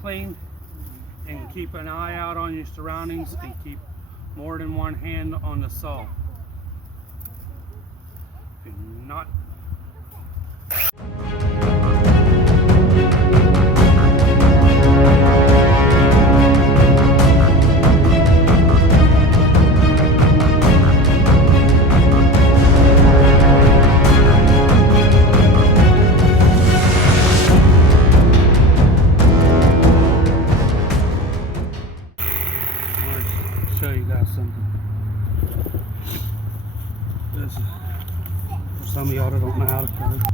clean and keep an eye out on your surroundings and keep more than one hand on the saw. If you're not show you guys something. This is for some of y'all that don't know how to cut.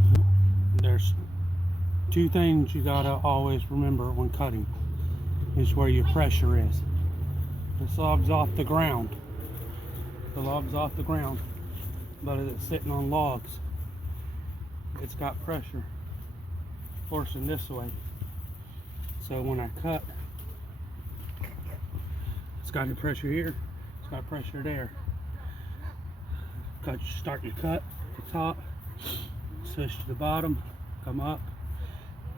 There's two things you gotta always remember when cutting. Is where your pressure is. This log's off the ground. The log's off the ground, but it's sitting on logs. It's got pressure forcing this way. So when I cut, it's got the pressure here, it's got pressure there. Start your cut at the top, switch to the bottom, come up,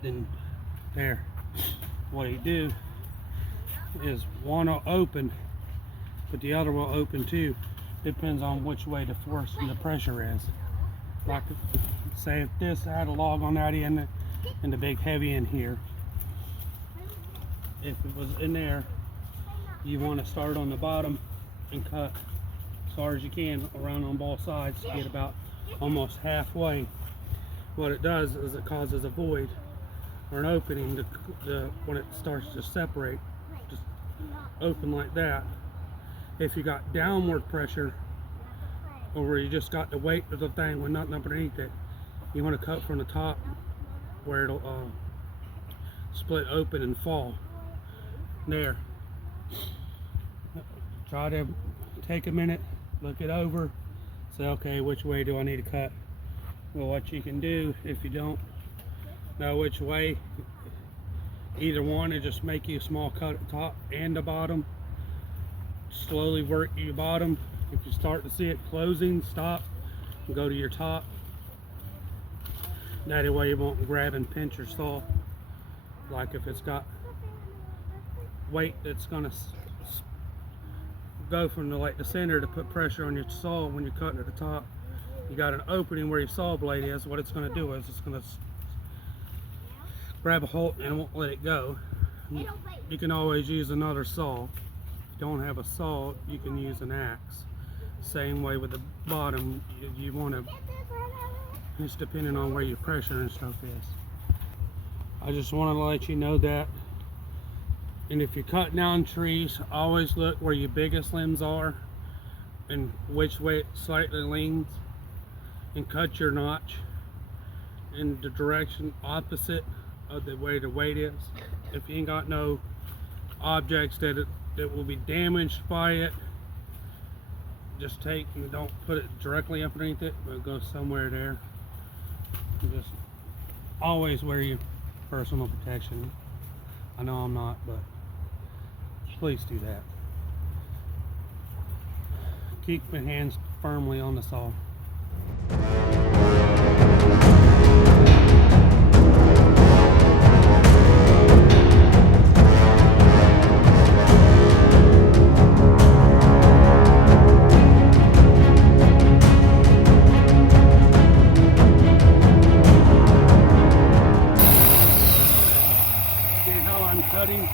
then there. What you do is one will open, but the other will open too. Depends on which way the force and the pressure is. Like, say if this had a log on that end and the big heavy in here, if it was in there, you want to start on the bottom and cut as far as you can around on both sides to get about almost halfway. What it does is it causes a void or an opening when it starts to separate, just open like that. If you got downward pressure, or where you just got the weight of the thing with nothing underneath it, you want to cut from the top where it'll split open and fall. There. Try to take a minute, look it over, say, okay, which way do I need to cut? Well, what you can do if you don't know which way, either one, is just make you a small cut at the top and the bottom. Slowly work your bottom. If you start to see it closing, stop and go to your top. That way you won't grab and pinch your saw. Like if it's got weight that's gonna go from the center to put pressure on your saw when you're cutting at the top. You got an opening where your saw blade is. What it's going to do is it's going to grab a hold and it won't let it go. You can always use another saw. If you don't have a saw, you can use an axe. Same way with the bottom. You want to, it's depending on where your pressure and stuff is. I just want to let you know that. And if you're cutting down trees, always look where your biggest limbs are and which way it slightly leans, and cut your notch in the direction opposite of the way the weight is. If you ain't got no objects that will be damaged by it, just take and don't put it directly underneath it, but go somewhere there. And just always wear your personal protection. I know I'm not, but please do that. Keep your hands firmly on the saw. See how I'm cutting?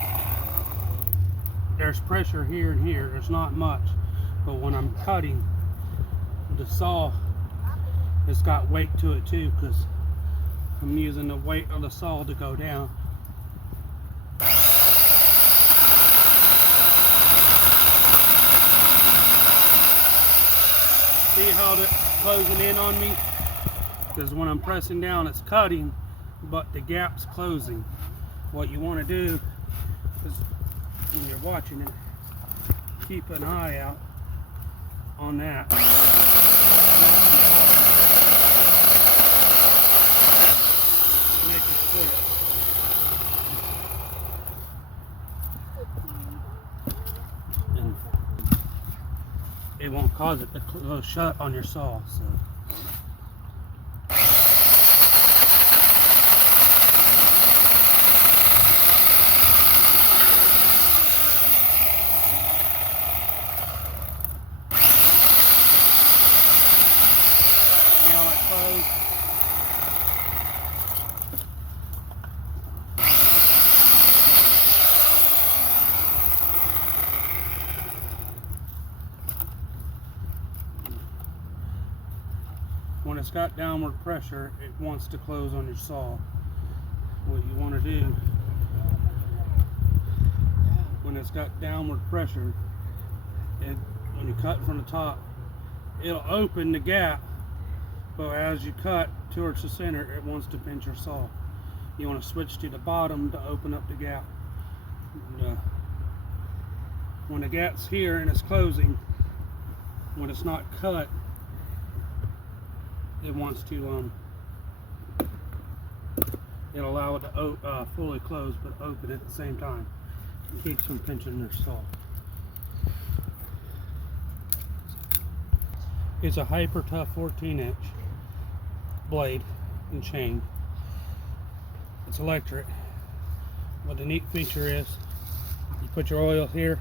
There's pressure here and here. There's not much, but when I'm cutting, the saw has got weight to it too, because I'm using the weight of the saw to go down. See how it's closing in on me? Because when I'm pressing down, it's cutting, but the gap's closing. What you want to do is, when you're watching it, keep an eye out on that. Make it split. And it won't cause it to close shut on your saw. So. when it's got downward pressure, it wants to close on your saw. What you want to do, when it's got downward pressure, when you cut from the top, it'll open the gap, but as you cut towards the center, it wants to pinch your saw. You want to switch to the bottom to open up the gap. And, when the gap's here and it's closing, when it's not cut, it wants to it'll allow it to fully close but open at the same time. It keeps from pinching your saw. It's a hyper tough 14-inch blade and chain. It's electric. What the neat feature is, you put your oil here.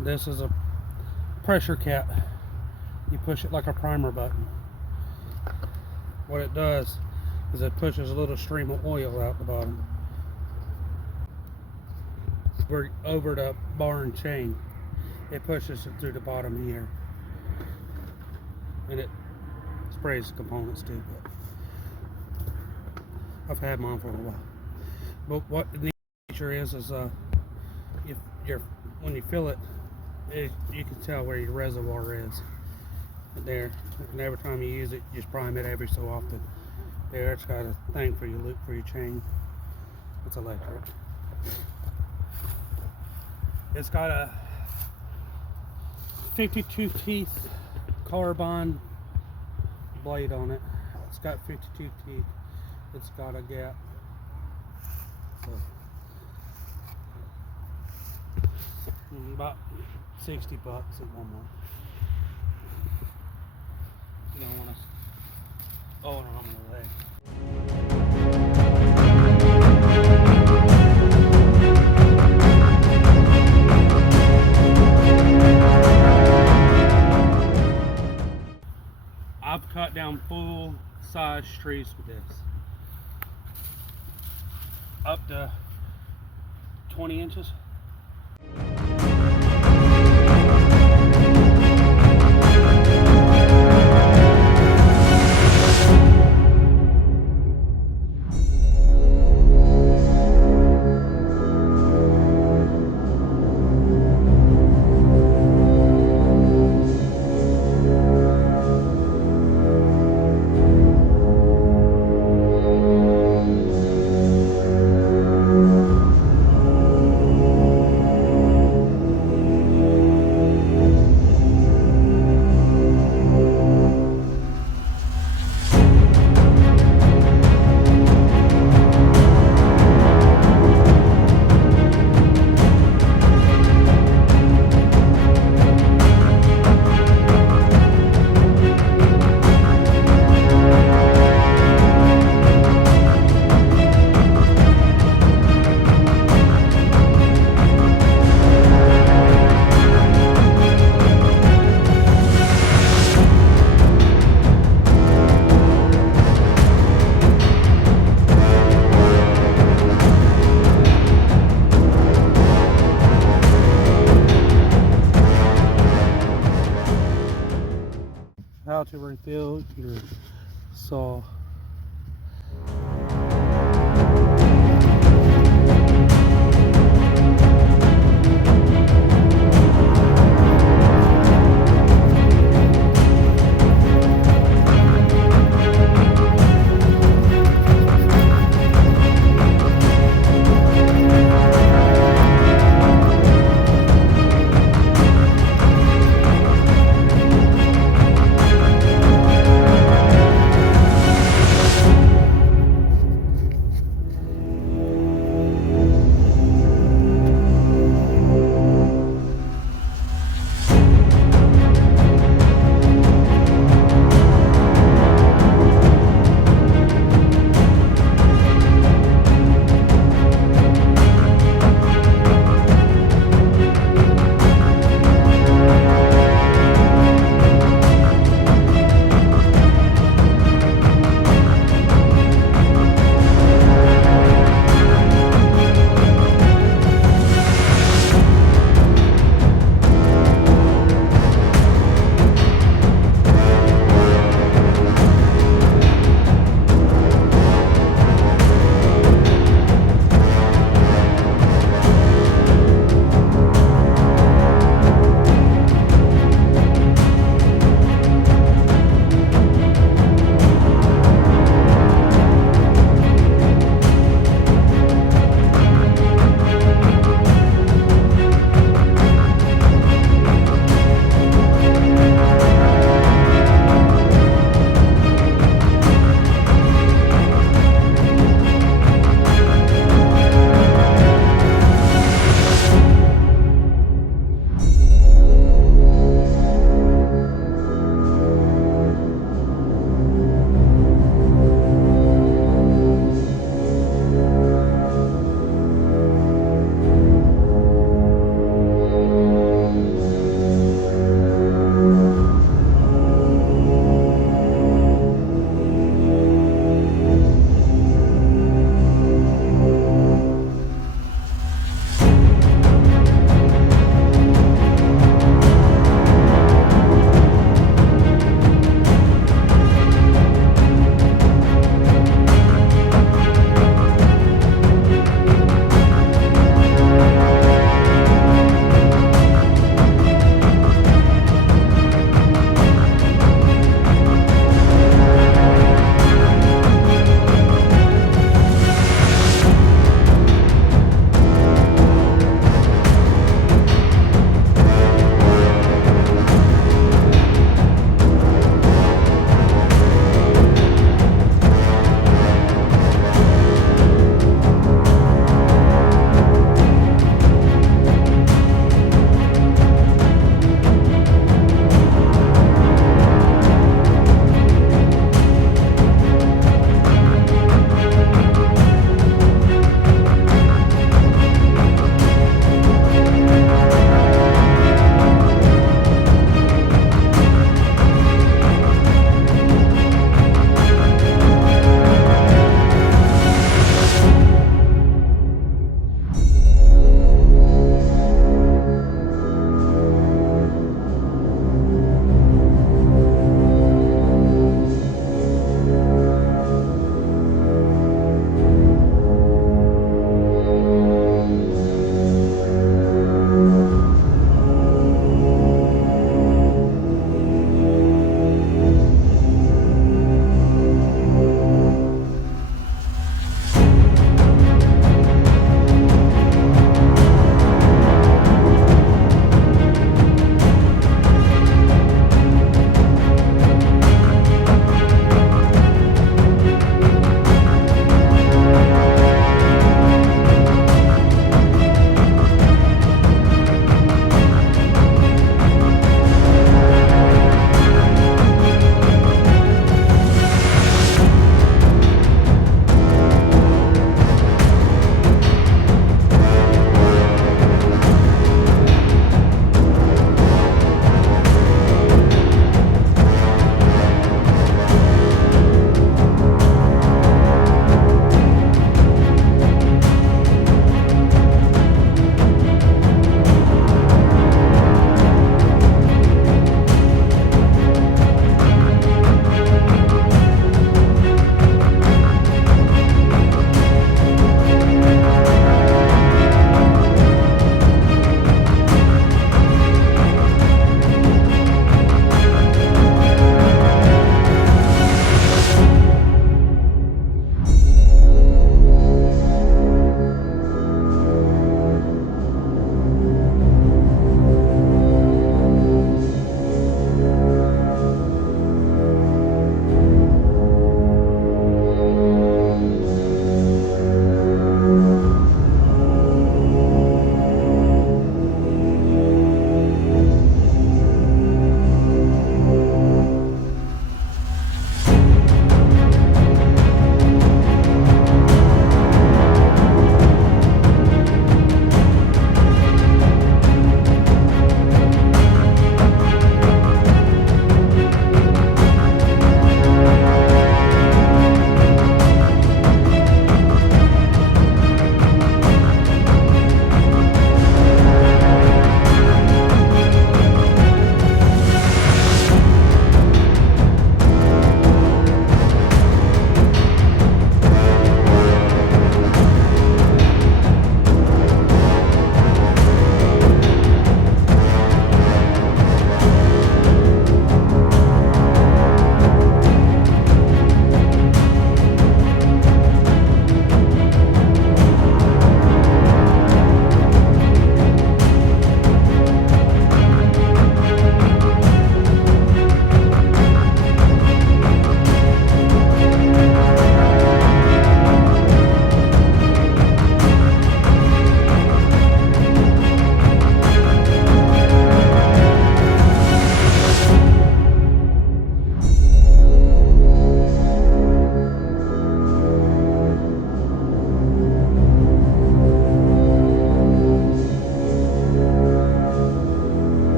This is a pressure cap. You push it like a primer button. What it does is it pushes a little stream of oil out the bottom over the bar and chain. It pushes it through the bottom here, and it sprays the components too. But I've had mine for a while. But what the feature is if when you fill it, you can tell where your reservoir is there, and every time you use it, you just prime it every so often. There, it's got a thing for your loop for your chain. It's electric. It's got a 52 teeth carbon blade on it. It's got 52 teeth. It's got a gap. So about $60 at Walmart. You don't want to. Oh, no, I'm gonna leg. I've cut down full size trees with this, up to 20 inches. How to refill your saw.